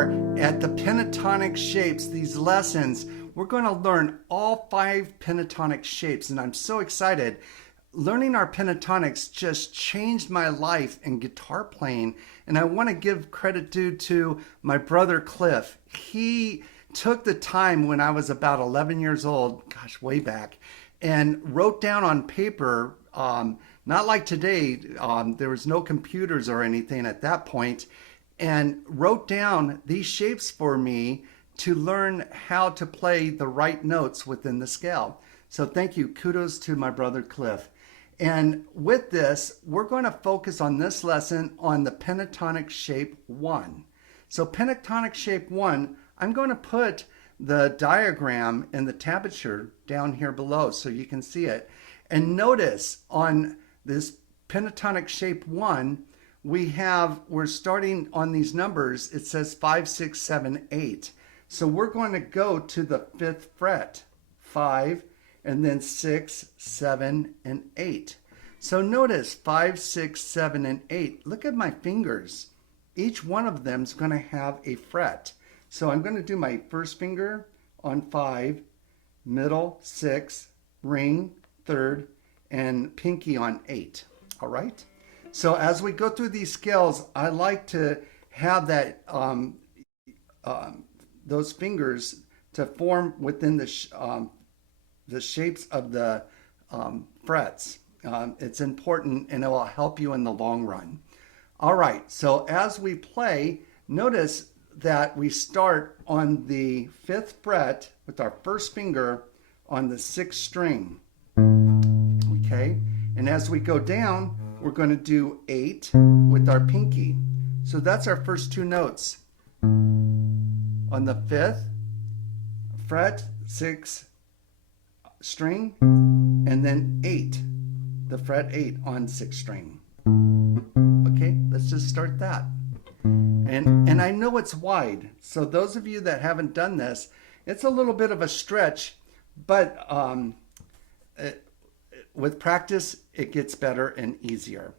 are at the pentatonic shapes, these lessons. We're going to learn all 5 pentatonic shapes, and I'm so excited. Learning our pentatonics just changed my life in guitar playing, and I want to give credit due to my brother Cliff. He took the time when I was about 11 years old, gosh, way back, and wrote down on paper, not like today, there was no computers or anything at that point, and wrote down these shapes for me to learn how to play the right notes within the scale. So thank you. Kudos to my brother Cliff. And with this, we're going to focus on this lesson on the pentatonic shape 1. So pentatonic shape 1, I'm going to put the diagram in the tablature down here below so you can see it. And notice on this pentatonic shape 1, we're starting on these numbers. It says 5, 6, 7, 8. So we're going to go to the 5th fret, 5, and then 6, 7, and 8. So notice 5, 6, 7, and 8. Look at my fingers. Each one of them is going to have a fret. So I'm going to do my first finger on 5, middle 6, ring 3rd, and pinky on 8. All right? So as we go through these scales, I like to have that those fingers to form within the shapes of the frets. It's important, and it will help you in the long run. All right, so as we play, notice that we start on the 5th fret with our first finger on the 6th string. Okay, and as we go down, we're going to do 8 with our pinky. So that's our first 2 notes. On the 5th fret, 6 string, and then 8, the fret 8 on 6th string. Okay, let's just start that. And I know it's wide, so those of you that haven't done this, it's a little bit of a stretch, but with practice, it gets better and easier.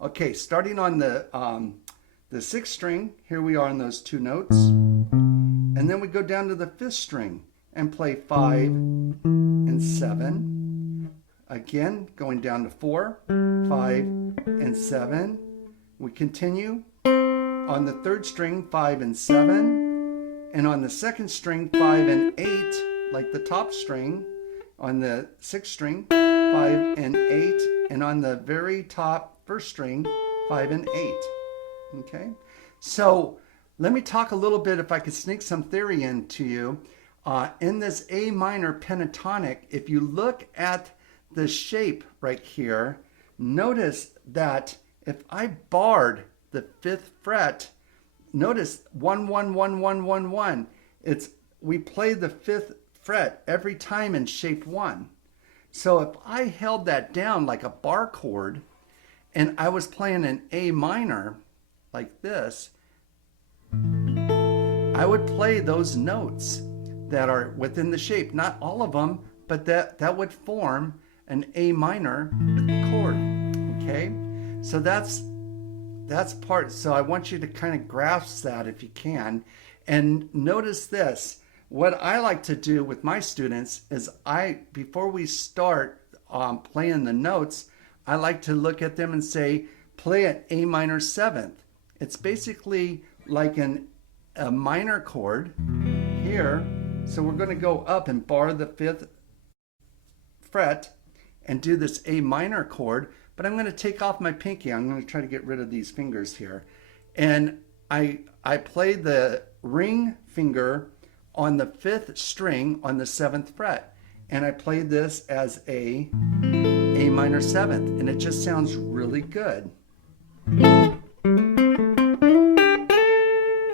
Okay, starting on the 6th string, here we are on those 2 notes. And then we go down to the 5th string and play 5 and 7. Again, going down to 4, 5 and 7. We continue on the 3rd string, 5 and 7. And on the 2nd string, 5 and 8, like the top string. On the 6th string, 5 and 8. And on the very top 1st string, 5 and 8. Okay? So let me talk a little bit, if I could sneak some theory into you. In this A minor pentatonic, if you look at the shape right here, notice that if I barred the 5th fret, notice 1, 1, 1, 1, 1, 1. We play the 5th fret every time in shape 1. So if I held that down like a bar chord and I was playing an A minor like this, I would play those notes that are within the shape. Not all of them, but that would form an A minor chord. Okay? So that's part. So I want you to kind of grasp that if you can. And notice this. What I like to do with my students is before we start playing the notes, I like to look at them and say, play an A minor 7th. It's basically like a minor chord here. So we're going to go up and bar the 5th fret and do this A minor chord, but I'm going to take off my pinky. I'm going to try to get rid of these fingers here. And I play the ring finger on the 5th string on the 7th fret. And I play this as A minor 7th, and it just sounds really good.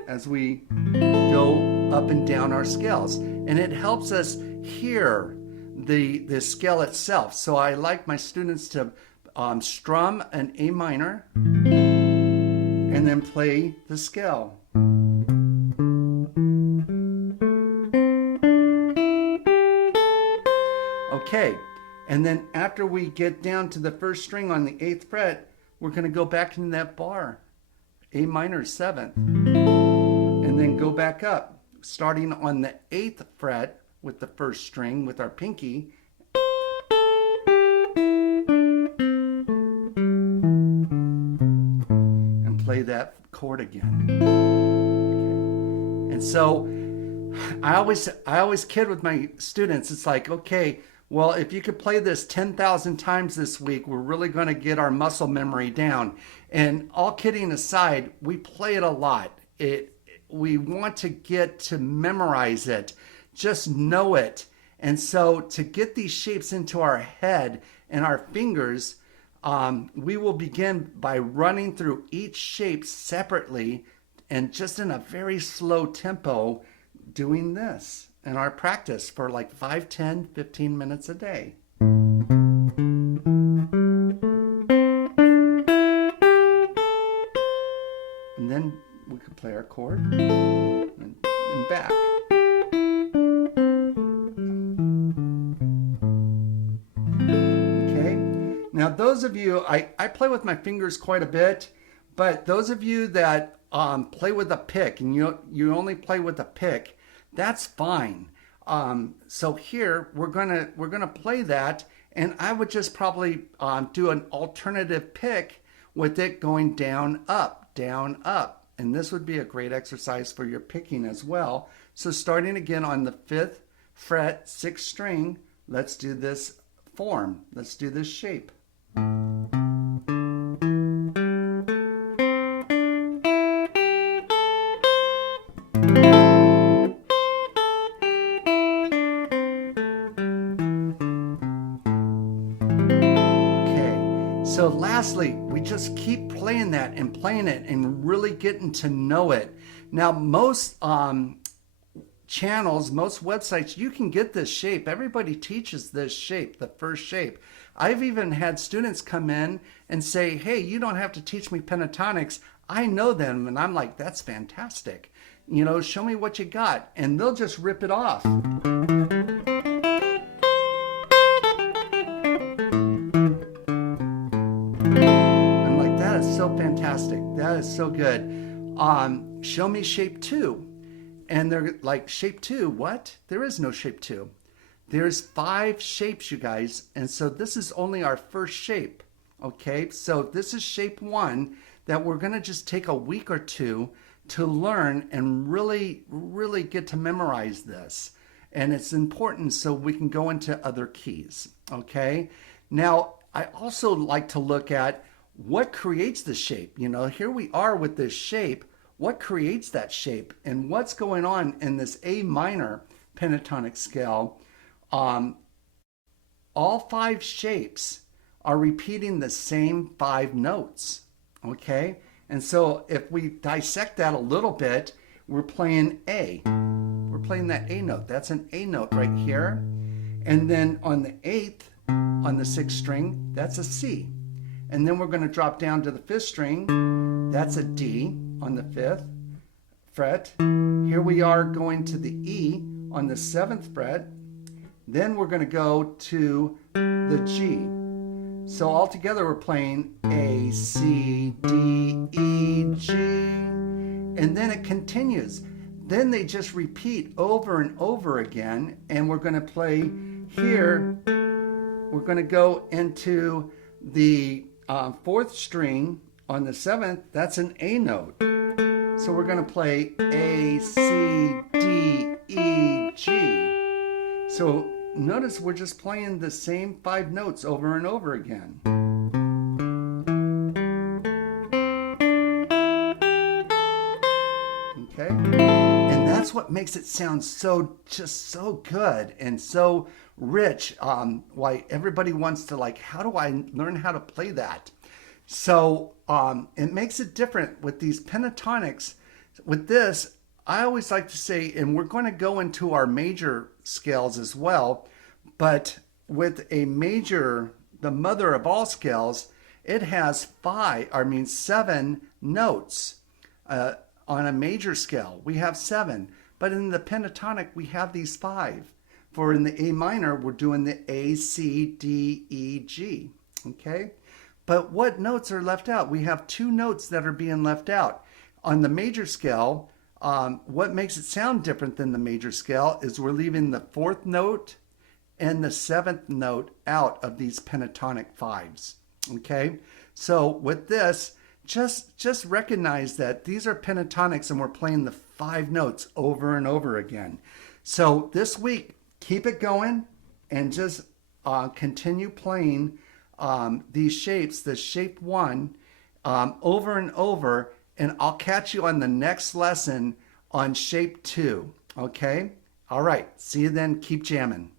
As we go up and down our scales, and it helps us hear the scale itself. So I like my students to strum an A minor and then play the scale. Okay, and then after we get down to the 1st string on the 8th fret, we're going to go back into that bar, A minor 7th, and then then go back up, starting on the 8th fret with the first string with our pinky, and play that chord again. Okay. And so I always kid with my students. It's like, okay, well, if you could play this 10,000 times this week, we're really going to get our muscle memory down. And all kidding aside, we play it a lot. We want to get to memorize it, just know it. And so to get these shapes into our head and our fingers, we will begin by running through each shape separately and just in a very slow tempo doing this in our practice for like 5, 10, 15 minutes a day. And then we could play our chord and back. Okay. Now those of you, I play with my fingers quite a bit, but those of you that play with a pick and you only play with a pick, that's fine. So here we're gonna play that, and I would just probably do an alternative pick with it going down, up, and this would be a great exercise for your picking as well. So starting again on the 5th fret, 6th string, let's do this form. Let's do this shape. So lastly, we just keep playing that and playing it and really getting to know it. Now, most channels, most websites, you can get this shape. Everybody teaches this shape, the first shape. I've even had students come in and say, hey, you don't have to teach me pentatonics. I know them. And I'm like, that's fantastic. You know, show me what you got. And they'll just rip it off. So fantastic. That is so good. Show me shape 2. And they're like, shape 2? What? There is no shape 2. There's 5 shapes, you guys. And so this is only our first shape. Okay, so this is shape 1 that we're going to just take a week or two to learn and really, really get to memorize this. And it's important so we can go into other keys. Okay, now I also like to look at what creates the shape. You know, here we are with this shape. What creates that shape and what's going on in this A minor pentatonic scale? All 5 shapes are repeating the same 5 notes. Okay, and so if we dissect that a little bit, we're playing A. We're playing that A note. That's an A note right here. And then on the 8th, on the 6th string, that's a C. And then we're going to drop down to the 5th string. That's a D on the 5th fret. Here we are going to the E on the 7th fret. Then we're going to go to the G. So all together we're playing A, C, D, E, G. And then it continues. Then they just repeat over and over again. And we're going to play here. We're going to go into the 4th string on the 7th, that's an A note. So we're going to play A, C, D, E, G. So notice we're just playing the same 5 notes over and over again. Okay? And that's what makes it sound just so good and so rich. Why everybody wants to, like, how do I learn how to play that? So it makes it different with these pentatonics. With this, I always like to say, and we're going to go into our major scales as well, but with a major, the mother of all scales, it has 7 notes. On a major scale, we have 7, but in the pentatonic, we have these 5. For in the A minor, we're doing the A, C, D, E, G. Okay? But what notes are left out? We have 2 notes that are being left out. On the major scale, What makes it sound different than the major scale is we're leaving the fourth note and the seventh note out of these pentatonic fives. Okay, so with this, just recognize that these are pentatonics and we're playing the five notes over and over again. So this week, keep it going and just continue playing these shapes, the shape one, over and over. And I'll catch you on the next lesson on shape two. Okay? All right. See you then. Keep jamming.